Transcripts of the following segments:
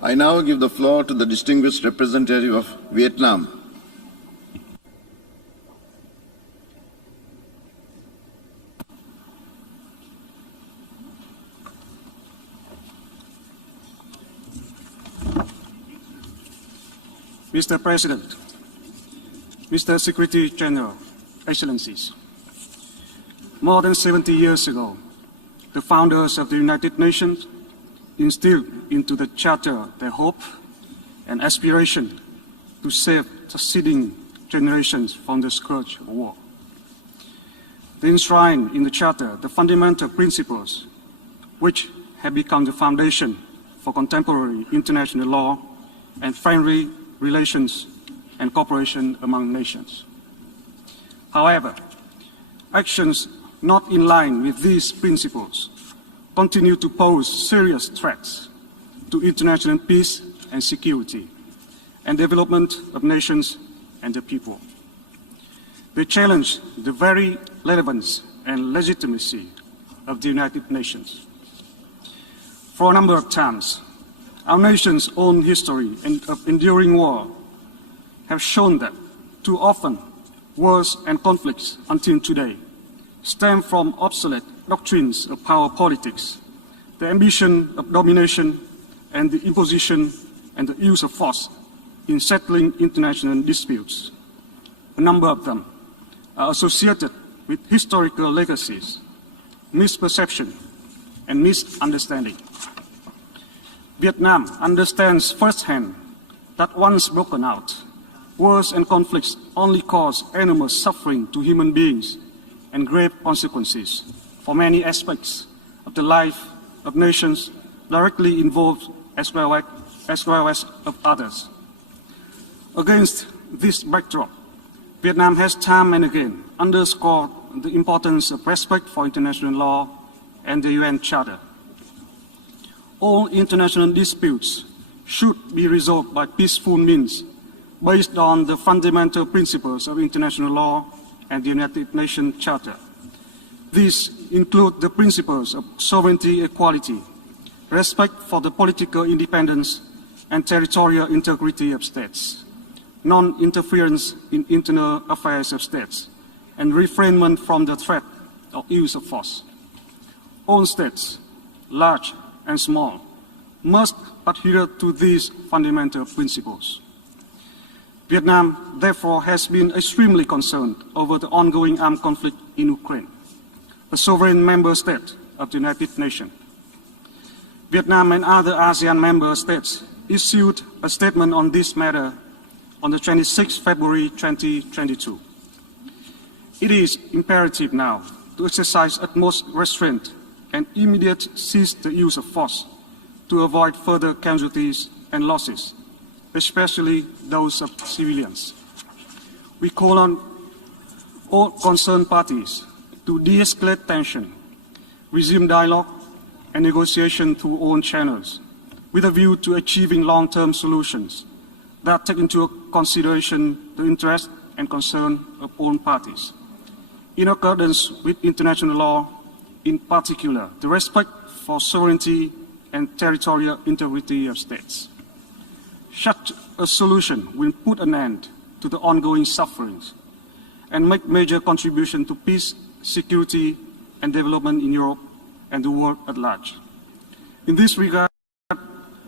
I now give the floor to the distinguished representative of Viet Nam. Mr. President, Mr. Secretary General, Excellencies, more than 70 years ago, the founders of the United Nations instilled into the Charter their hope and aspiration to save succeeding generations from the scourge of war. They enshrined in the Charter the fundamental principles which have become the foundation for contemporary international law and friendly relations and cooperation among nations. However, actions not in line with these principles continue to pose serious threats to international peace and security and development of nations and the people. They challenge the very relevance and legitimacy of the United Nations. For a number of times, our nation's own history of enduring war have shown that too often wars and conflicts until today stem from obsolete doctrines of power politics, the ambition of domination and the imposition and the use of force in settling international disputes. A number of them are associated with historical legacies, misperception, and misunderstanding. Vietnam understands firsthand that once broken out, wars and conflicts only cause enormous suffering to human beings and grave consequences for many aspects of the life of nations directly involved as well as of others. Against this backdrop, Vietnam has time and again underscored the importance of respect for international law and the UN Charter. All international disputes should be resolved by peaceful means based on the fundamental principles of international law and the United Nations Charter. These include the principles of sovereignty, equality, respect for the political independence and territorial integrity of states, non-interference in internal affairs of states, and refrainment from the threat or use of force. All states, large and small, must adhere to these fundamental principles. Vietnam, therefore, has been extremely concerned over the ongoing armed conflict in Ukraine, a sovereign member state of the United Nations. Vietnam and other ASEAN member states issued a statement on this matter on the 26th February 2022. It is imperative now to exercise utmost restraint and immediate cease the use of force to avoid further casualties and losses, especially those of civilians. We call on all concerned parties to de-escalate tension, resume dialogue and negotiation through all channels, with a view to achieving long-term solutions that take into consideration the interest and concern of all parties, in accordance with international law, in particular the respect for sovereignty and territorial integrity of states. Such a solution will put an end to the ongoing sufferings and make major contribution to peace, security, and development in Europe and the world at large. In this regard,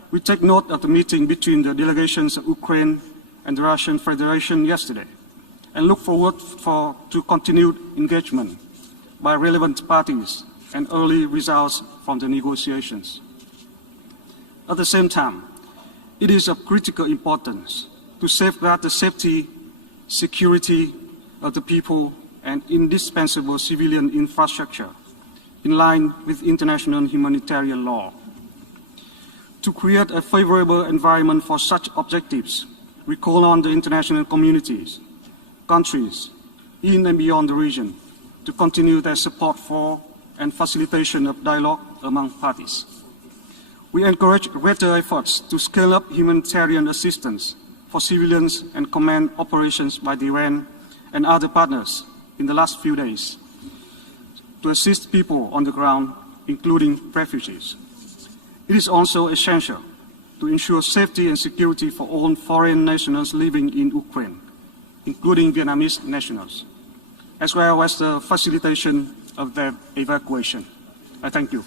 we take note of the meeting between the delegations of Ukraine and the Russian Federation yesterday and look forward to continued engagement by relevant parties and early results from the negotiations. At the same time, it is of critical importance to safeguard the safety, security of the people and indispensable civilian infrastructure in line with international humanitarian law. To create a favorable environment for such objectives, we call on the international communities, countries in and beyond the region to continue their support for and facilitation of dialogue among parties. We encourage greater efforts to scale up humanitarian assistance for civilians and command operations by the UN and other partners in the last few days to assist people on the ground, including refugees. It is also essential to ensure safety and security for all foreign nationals living in Ukraine, including Vietnamese nationals, as well as the facilitation of their evacuation. I thank you.